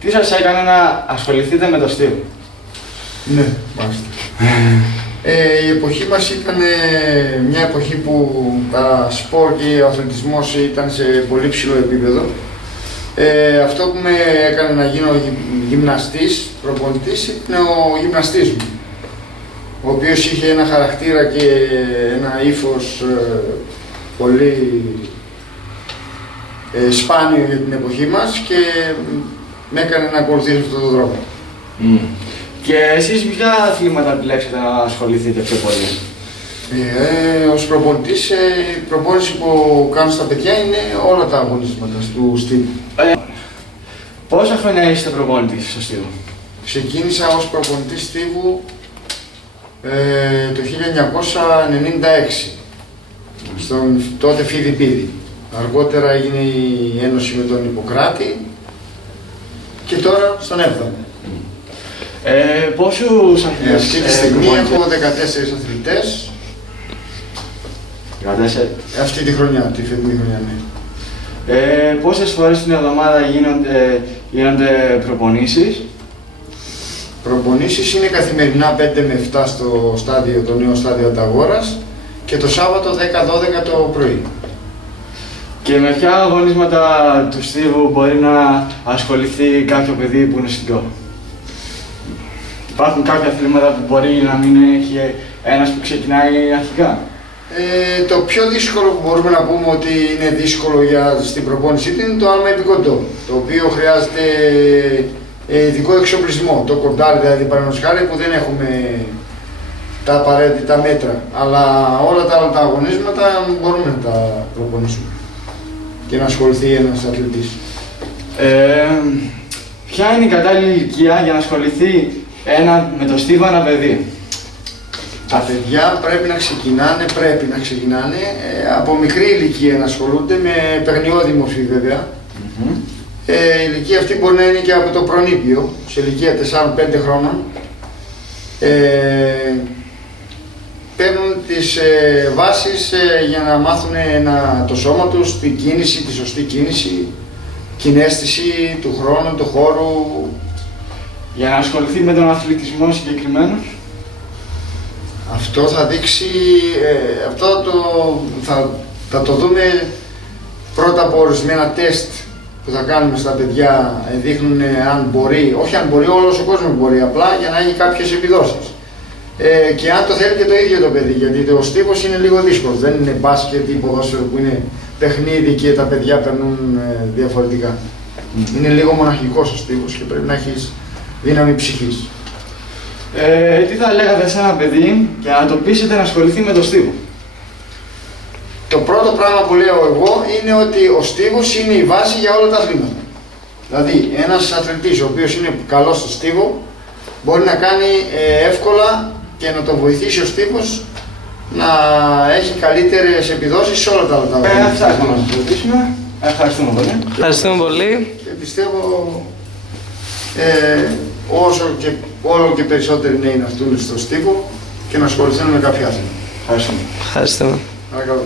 Τι σας έκανε να ασχοληθείτε με το στίβο? Ναι, μάλιστα. Η εποχή μας ήταν μια εποχή που τα σπορ και ο αθλητισμός ήταν σε πολύ ψηλό επίπεδο. Αυτό που με έκανε να γίνω γυμναστής, προπονητής, ήταν ο γυμναστής μου, ο οποίος είχε ένα χαρακτήρα και ένα ύφος πολύ σπάνιο για την εποχή μας και με έκανε να ακολουθήσω αυτόν τον δρόμο. Και εσείς ποια αθλήματα επιλέξετε να ασχοληθείτε πιο πολύ? Ως προπονητής, η προπόνηση που κάνω στα παιδιά είναι όλα τα αγωνίσματα του στίβου. Πόσα χρόνια είστε προπονητής στο στίβο? Ξεκίνησα ως προπονητής στίβου το 1996, στον τότε Φιδιπίδη. Αργότερα έγινε η ένωση με τον Ιπποκράτη και τώρα στον 7ο. Πόσους αθλητές Αυτή τη στιγμή έχω 14 αθλητές. 14. Αυτή τη χρονιά, τη φετινή χρονιά, ναι. Πόσες φορές την εβδομάδα γίνονται προπονήσεις? Προπονήσεις είναι καθημερινά 5 με 7 στο στάδιο, το νέο στάδιο Ανταγόρας και το Σάββατο 10-12 το πρωί. Και με ποια αγωνίσματα του στίβου μπορεί να ασχοληθεί κάποιο παιδί που είναι νοσηλικό? Υπάρχουν κάποια αθλήματα που μπορεί να μην έχει ένας που ξεκινάει αρχικά? Το πιο δύσκολο που μπορούμε να πούμε ότι είναι δύσκολο στην προπόνησή του είναι το άλμα επικοντό, το οποίο χρειάζεται ειδικό εξοπλισμό, το κοντάρι δηλαδή παραδείγματος χάρη που δεν έχουμε τα απαραίτητα μέτρα, αλλά όλα τα άλλα τα αγωνίσματα μπορούμε να τα προπονήσουμε και να ασχοληθεί ένας αθλητής. Ποια είναι η κατάλληλη ηλικία για να ασχοληθεί με το στίβο ένα παιδί? Τα παιδιά πρέπει να ξεκινάνε από μικρή ηλικία να ασχολούνται με παιγνιώδη μορφή βέβαια. Η ηλικία αυτή μπορεί να είναι και από το προνήπιο, σε ηλικία 4-5 χρόνων. Παίρνουν τις βάσεις για να μάθουν το σώμα τους, την κίνηση, τη σωστή κίνηση, κοιναίσθηση του χρόνου, του χώρου. Για να ασχοληθεί με τον αθλητισμό συγκεκριμένο? Αυτό θα δείξει, θα το δούμε πρώτα από ορισμένα τεστ που θα κάνουμε στα παιδιά, δείχνουν αν μπορεί, όχι αν μπορεί, όλος ο κόσμος μπορεί, απλά για να έχει κάποιες επιδόσεις. Και αν το θέλει και το ίδιο το παιδί, γιατί ο στίβος είναι λίγο δύσκολο, δεν είναι μπάσκετ ή ποδόσφαιρο που είναι παιχνίδι και τα παιδιά περνούν διαφορετικά. Είναι λίγο μοναχικός ο στίβος και πρέπει να έχεις δύναμη ψυχής. Τι θα λέγατε σε ένα παιδί για να το πείσετε να ασχοληθεί με το στίβο? Το πρώτο πράγμα που λέω εγώ είναι ότι ο στίβος είναι η βάση για όλα τα αθλήματα. Δηλαδή, ένας αθλητής ο οποίος είναι καλός στο στίβο μπορεί να κάνει εύκολα και να τον βοηθήσει ο στίβος να έχει καλύτερες επιδόσεις σε όλα τα άλλα αθλήματα. Αυτά έχουμε να σας ρωτήσουμε. Ευχαριστούμε πολύ. Ευχαριστούμε πολύ. Και πιστεύω όλο και περισσότεροι νέοι να έρθουν στο στίβο και να ασχοληθούν με κάποια άθλημα. Ευχαριστούμε. Ευχαριστούμε. Παρακαλώ.